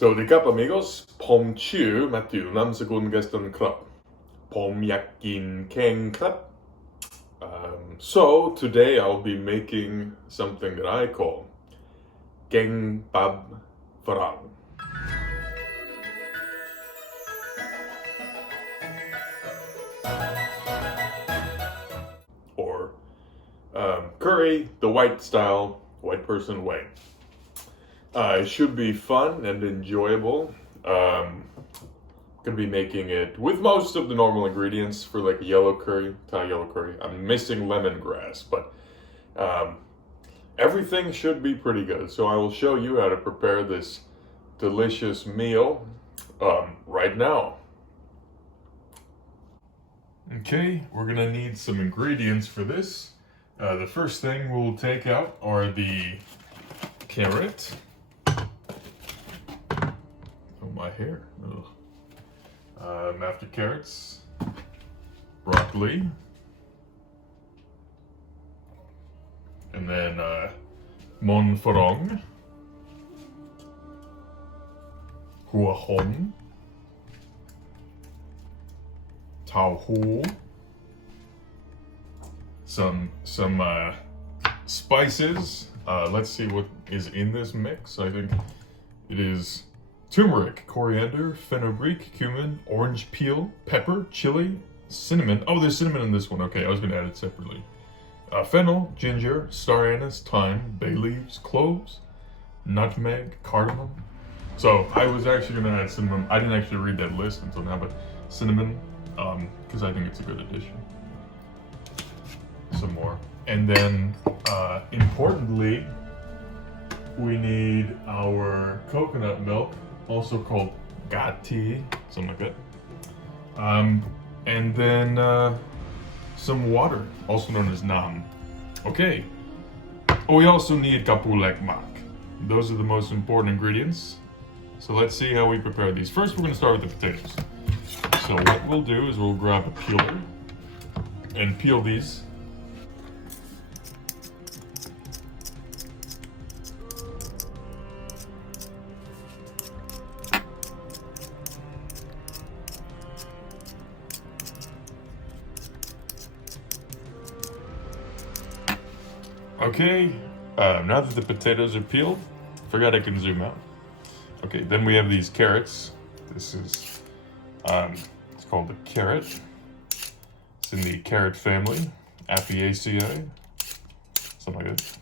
สวัสดีครับ amigos ผมชื่อแมทธิวนามสกุลกัสตันครับผมอยากกินแข่งครับ so today I'll be making something that I call แกงปับฝรั่ง or curry the white style, white person way. It should be fun and enjoyable. Gonna be making it with most of the normal ingredients for like yellow curry, Thai yellow curry. I'm missing lemongrass, but everything should be pretty good. So I will show you how to prepare this delicious meal right now. Okay, we're gonna need some ingredients for this. The first thing we'll take out are the carrot. Oh, my hair. Ugh. After carrots, broccoli, and then mon farong, hua hom, tau hu, some spices. Let's see what is in this mix. I think it is turmeric, coriander, fenugreek, cumin, orange peel, pepper, chili, cinnamon. Oh, there's cinnamon in this one. Okay, I was going to add it separately. Fennel, ginger, star anise, thyme, bay leaves, cloves, nutmeg, cardamom. So I was actually going to add cinnamon. I didn't actually read that list until now, but cinnamon, because I think it's a good addition. Some more. And then, importantly, we need our coconut milk, also called gati, something like that. And then some water, also known as nam. Okay. Oh, we also need kapulek mak. Those are the most important ingredients. So let's see how we prepare these. First, we're going to start with the potatoes. So what we'll do is we'll grab a peeler and peel these. Okay, now that the potatoes are peeled, forgot I can zoom out. Okay, then we have these carrots. This is, it's called the carrot. It's in the carrot family, Apiaceae, something like that.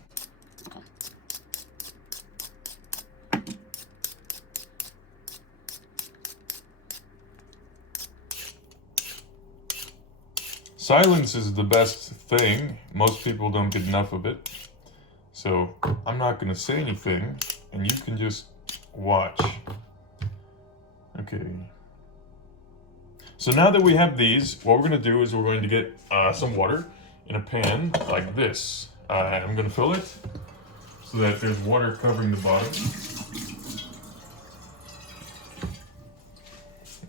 Silence is the best thing. Most people don't get enough of it. So I'm not going to say anything, and you can just watch. Okay. So now that we have these, what we're going to do is we're going to get some water in a pan like this. I'm going to fill it so that there's water covering the bottom.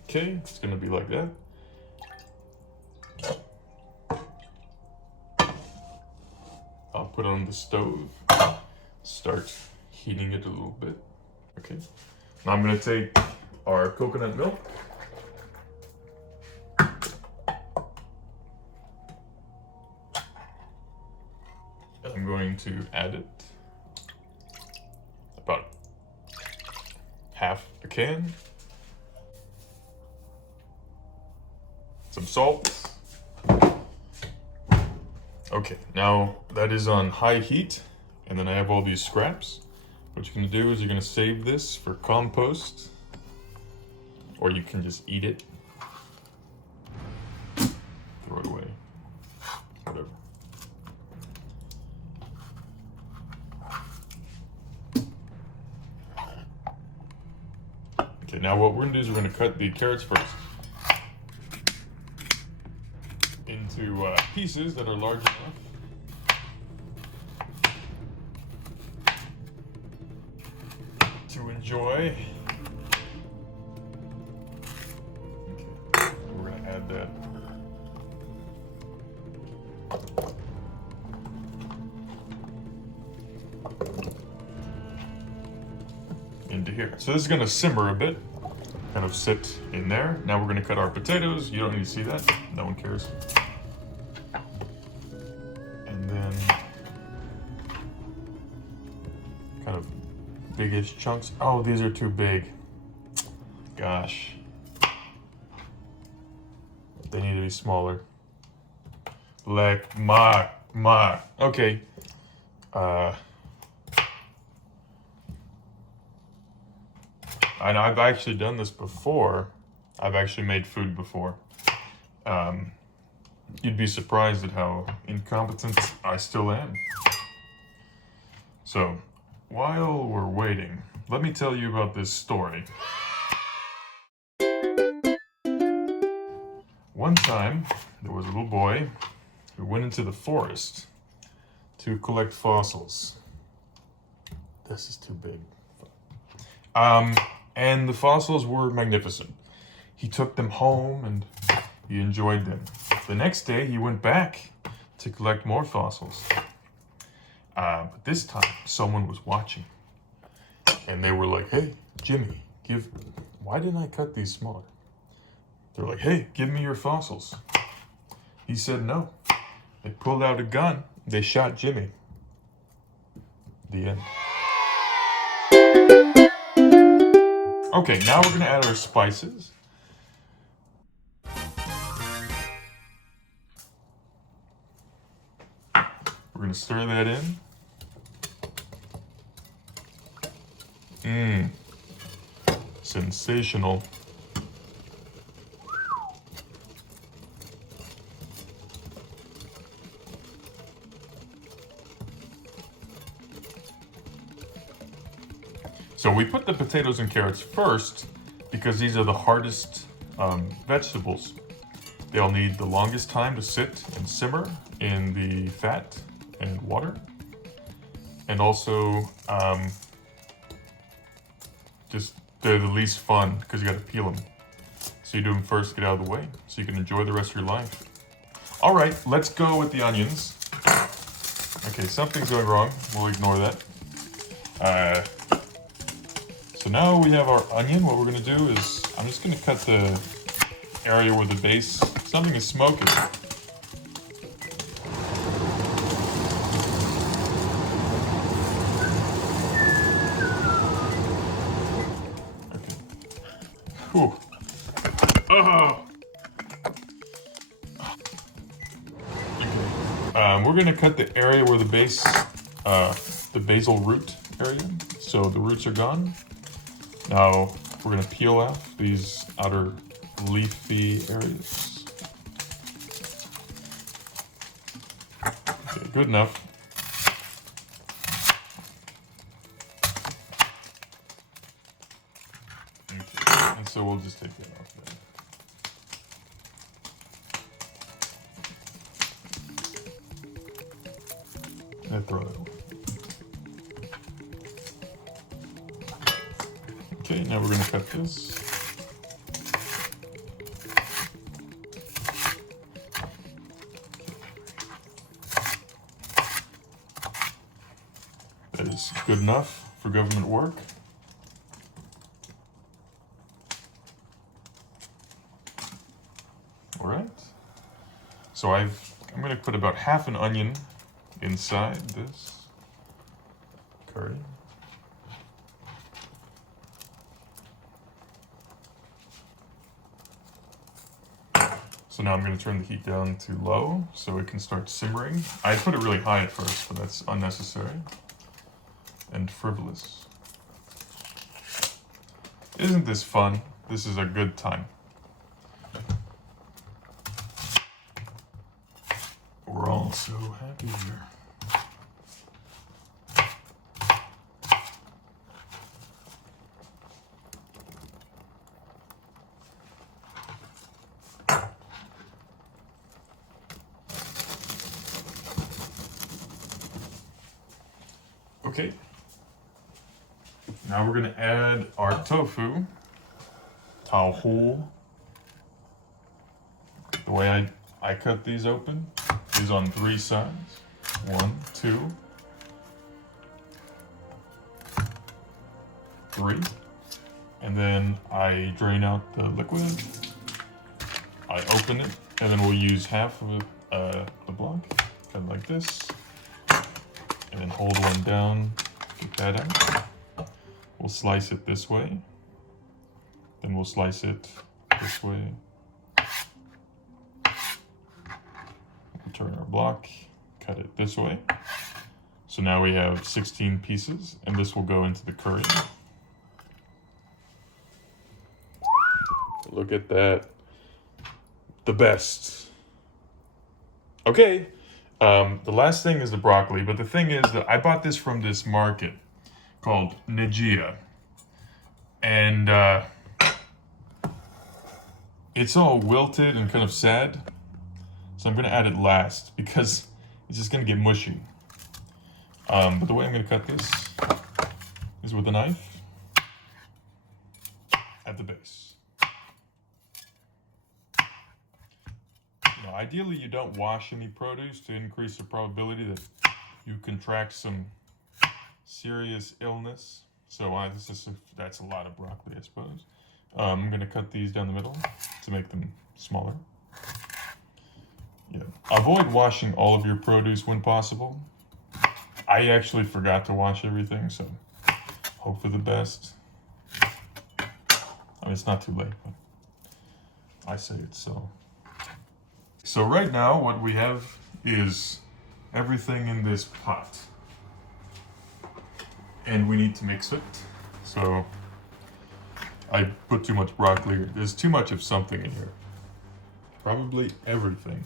Okay, it's going to be like that. I'll put it on the stove, start heating it a little bit. Okay, now I'm going to take our coconut milk. And I'm going to add it, about half a can. Some salt. Okay, now that is on high heat, and then I have all these scraps. What you're gonna do is you're gonna save this for compost, or you can just eat it. Throw it away, whatever. Okay, now what we're gonna do is we're gonna cut the carrots first into pieces that are large enough to enjoy. Okay, we're going to add that. into here. So this is gonna simmer a bit, kind of sit in there. Now we're gonna cut our potatoes. You don't need to see that, no one cares. And then kind of biggish chunks. Oh, these are too big. Gosh. They need to be smaller. Like, Mark. Okay. And I've actually done this before. I've actually made food before. You'd be surprised at how incompetent I still am. So, while we're waiting, let me tell you about this story. One time, there was a little boy who went into the forest to collect fossils. This is too big. And the fossils were magnificent. He took them home and he enjoyed them. The next day, he went back to collect more fossils. But this time, someone was watching. And they were like, hey, Jimmy, why didn't I cut these smaller? They're like, hey, give me your fossils. He said no. They pulled out a gun. They shot Jimmy. The end. Okay, now we're gonna add our spices. We're gonna stir that in. Sensational. So we put the potatoes and carrots first because these are the hardest vegetables. They'll need the longest time to sit and simmer in the fat and water. And also, just they're the least fun because you gotta peel them. So you do them first, get out of the way, so you can enjoy the rest of your life. All right, let's go with the onions. Okay, something's going wrong. We'll ignore that. So now we have our onion. What we're gonna do is, I'm just gonna cut the area where the base, something is smoking. Okay. Whew. Oh. Okay. We're gonna cut the area where the base, the basal root area. So the roots are gone. Now we're gonna peel off these outer leafy areas. Okay, good enough. Okay, and so we'll just take that off there. And throw that away. Okay, now we're going to cut this. That is good enough for government work. All right. So I'm going to put about half an onion inside this curry. So now I'm going to turn the heat down to low so it can start simmering. I put it really high at first, but that's unnecessary and frivolous. Isn't this fun? This is a good time. We're all so happy here. Okay, now we're gonna add our tofu, taohu. The way I cut these open is on 3 sides. 1, 2, 3. And then I drain out the liquid. I open it, and then we'll use half of the block, cut it like this, and then hold one down, get that out. We'll slice it this way, then we'll slice it this way. We'll turn our block, cut it this way. So now we have 16 pieces, and this will go into the curry. Look at that. The best. Okay, the last thing is the broccoli, but the thing is that I bought this from this market called Nigeria, and it's all wilted and kind of sad, so I'm gonna add it last because it's just gonna get mushy. But the way I'm gonna cut this is with a knife at the base. Ideally, you don't wash any produce to increase the probability that you contract some serious illness. So that's a lot of broccoli, I suppose. I'm going to cut these down the middle to make them smaller. Yeah. Avoid washing all of your produce when possible. I actually forgot to wash everything, so hope for the best. I mean, it's not too late, but I say it so. So right now, what we have is everything in this pot. And we need to mix it. So I put too much broccoli. There's too much of something in here. Probably everything.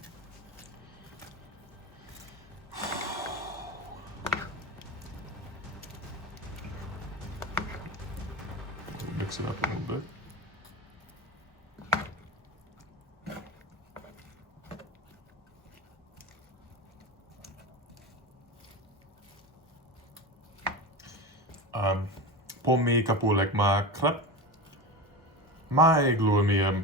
Mix it up a little bit.ผมมีกระปุกเล็กมาครับไม่กลัวเมียม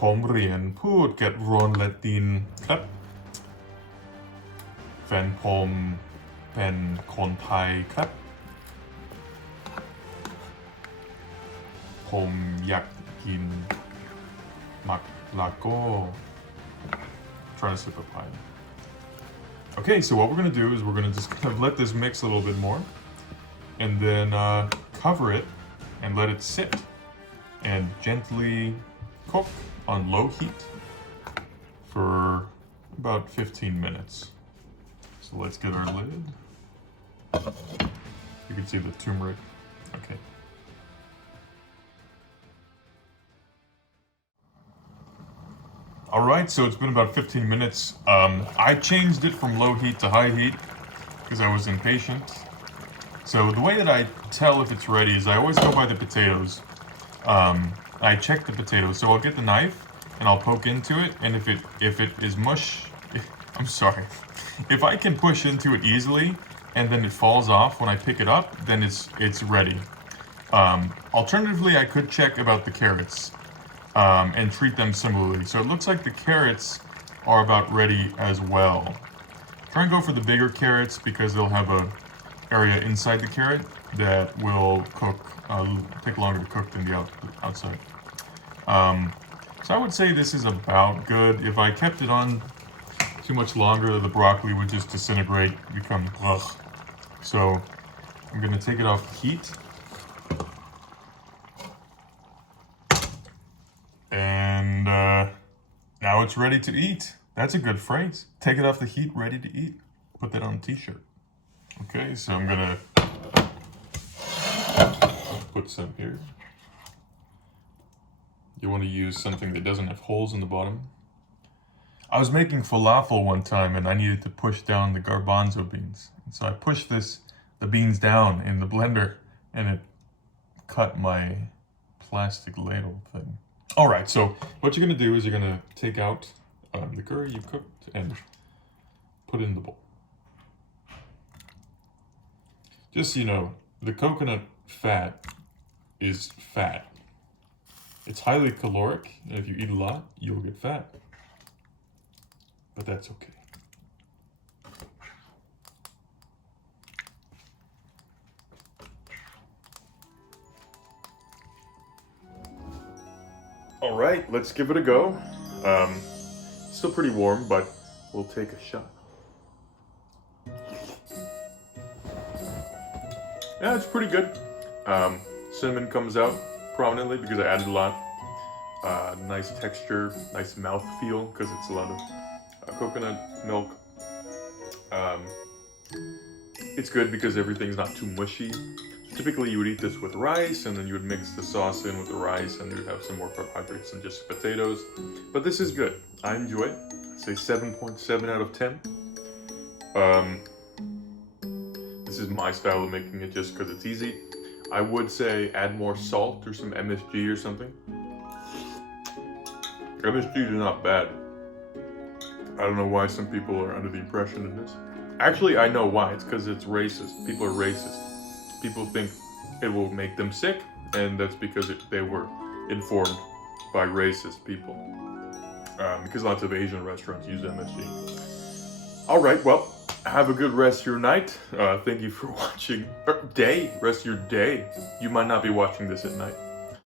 ผมเรียนพูดกับโรนละตินครับแฟนผมเป็นคนไทยครับผมอยากกินมักลาโก้ trying to sip a pie. Okay, so what we're going to do is we're going to just kind of let this mix a little bit more and then cover it and let it sit and gently cook on low heat for about 15 minutes. So let's get our lid. You can see the turmeric. Okay. All right, so it's been about 15 minutes. I changed it from low heat to high heat because I was impatient. So the way that I tell if it's ready is I always go by the potatoes. I check the potatoes, so I'll get the knife and I'll poke into it, and if it is mush, I'm sorry, if I can push into it easily and then it falls off when I pick it up, then it's ready. Alternatively, I could check about the carrots. And treat them similarly. So it looks like the carrots are about ready as well. Try and go for the bigger carrots because they'll have a area inside the carrot that will cook, take longer to cook than the outside. So I would say this is about good. If I kept it on too much longer, the broccoli would just disintegrate, become ugh. So I'm gonna take it off the heat. And now it's ready to eat. That's a good phrase. Take it off the heat, ready to eat. Put that on a t-shirt. Okay, so I'm gonna put some here. You want to use something that doesn't have holes in the bottom. I was making falafel one time and I needed to push down the garbanzo beans. And so I pushed the beans down in the blender and it cut my plastic ladle thing. All right, so what you're gonna do is you're gonna take out the curry you cooked and put it in the bowl. Just so you know, the coconut fat is fat. It's highly caloric, and if you eat a lot, you'll get fat. But that's okay. All right, let's give it a go. Still pretty warm, but we'll take a shot. Yeah, it's pretty good. Cinnamon comes out prominently because I added a lot. Nice texture, nice mouth feel because it's a lot of coconut milk. It's good because everything's not too mushy. Typically you would eat this with rice and then you would mix the sauce in with the rice and you'd have some more carbohydrates than just potatoes. But this is good. I enjoy it. I'd say 7.7 out of 10. This is my style of making it just because it's easy. I would say add more salt or some MSG or something. MSG is not bad. I don't know why some people are under the impression of this. Actually, I know why. It's because it's racist. People are racist. People think it will make them sick, and that's because they were informed by racist people. Because lots of Asian restaurants use MSG. All right, well, have a good rest of your night. Thank you for watching. Rest of your day. You might not be watching this at night.